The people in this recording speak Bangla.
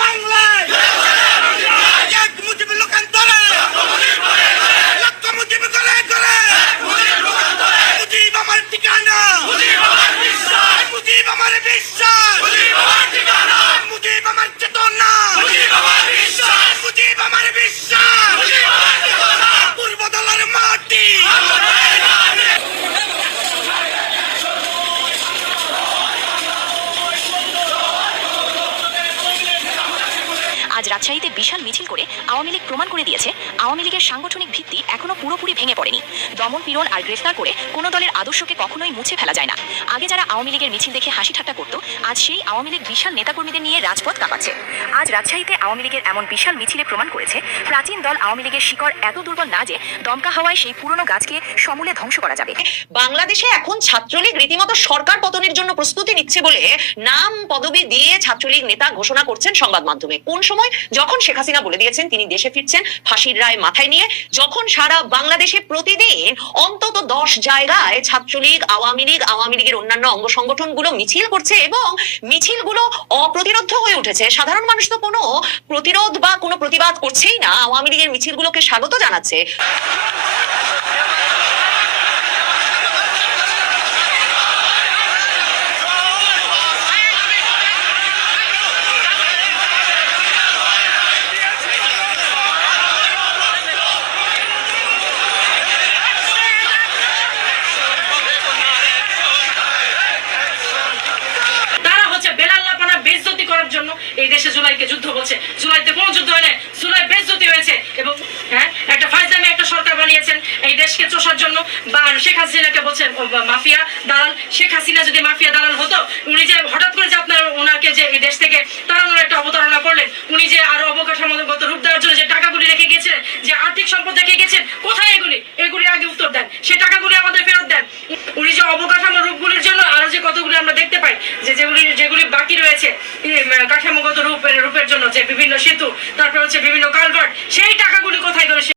বাংলায় এক মুজিব লোকান্তরে লক্ষ মুজিব করে করে মুজিব আমার ঠিকানা মুজিব আমার বিশ্বাস মুজিব আমার চেতনা মুজিব আমার বিশ্বাস পূর্ব দলের মাটি আজ রাজশাহীতে বিশাল মিছিল করে আওয়ামী লীগ প্রমাণ করে দিয়েছে আওয়ামী লীগের সাংগঠনিক ভিত্তি এখনো পুরোপুরি ভেঙে পড়েনি। দমন পীড়ন আর গ্রেফতার করে কোনো দলের আদর্শকে কখনোই মুছে ফেলা যায় না। আগে যারা আওয়ামী লীগের মিছিল দেখে হাসি ঠাট্টা করত, আজ সেই আওয়ামী লীগ বিশাল নেতাকর্মীদের নিয়ে রাজপথ কাঁপাচ্ছে। আজ রাজশাহীতে আওয়ামী লীগের এমন বিশাল মিছিলে প্রমাণ করেছে প্রাচীন দল আওয়ামী লীগের শিকড় এত দুর্বল না যে দমকা হাওয়ায় সেই পুরনো গাছকে সমূলে ধ্বংস করা যাবে। বাংলাদেশে এখন ছাত্রলীগ রীতিমতো সরকার পতনের জন্য প্রস্তুতি নিচ্ছে বলে নাম পদবি দিয়ে ছাত্রলীগ নেতা ঘোষণা করছেন সংবাদ মাধ্যমে। কোন সময়? যখন শেখ হাসিনা বলে দিয়েছেন তিনি দেশে ফিরছেন ফাঁসির রায় মাথায় নিয়ে, যখন সারা বাংলাদেশে প্রতিদিন অন্তত 10 জায়গায় ছাত্রলীগ আওয়ামী লীগের অন্যান্য অঙ্গ সংগঠনগুলো মিছিল করছে এবং মিছিলগুলো অপ্রতিরোধ্য হয়ে উঠেছে। সাধারণ মানুষ তো কোনো প্রতিরোধ বা কোনো প্রতিবাদ করছেই না, আওয়ামী লীগের মিছিলগুলোকে স্বাগত জানাচ্ছে। বেইজ্জতি করার জন্য এই দেশে জুলাইকে যুদ্ধ বলছে। জুলাইতে কোনো যুদ্ধ হয় না, জুলাই বেইজ্জতি হয়েছে। এবং একটা ফাইজলামি একটা সরকার বানিয়েছেন এই দেশকে চষার জন্য। বা শেখ হাসিনাকে বলছেন মাফিয়া দালাল। শেখ হাসিনা যদি মাফিয়া দালাল হতো, উনি যে হঠাৎ করে যে আপনার ওনাকে যে এই দেশ থেকে তাড়ানোর একটা অবতারণা করলেন, উনি যে আরো অবকাঠামোগত রূপ দেওয়ার জন্য যে টাকাগুলি রেখে গেছিলেন, যে আর্থিক সম্পদ রেখে গেছেন, কোথায় এগুলি আগে উত্তর দেন, সে টাকাগুলি আমাদের ফেরত দেন। উনি যে অবকাঠামো রূপগুলির জন্য আরো যে কতগুলি আমরা দেখতে পাই যে যেগুলি বাকি রয়েছে কাঠামোগত রূপের জন্য, যে বিভিন্ন সেতু, তারপর হচ্ছে বিভিন্ন কালভার্ট, সেই টাকাগুলি কোথায় গেল?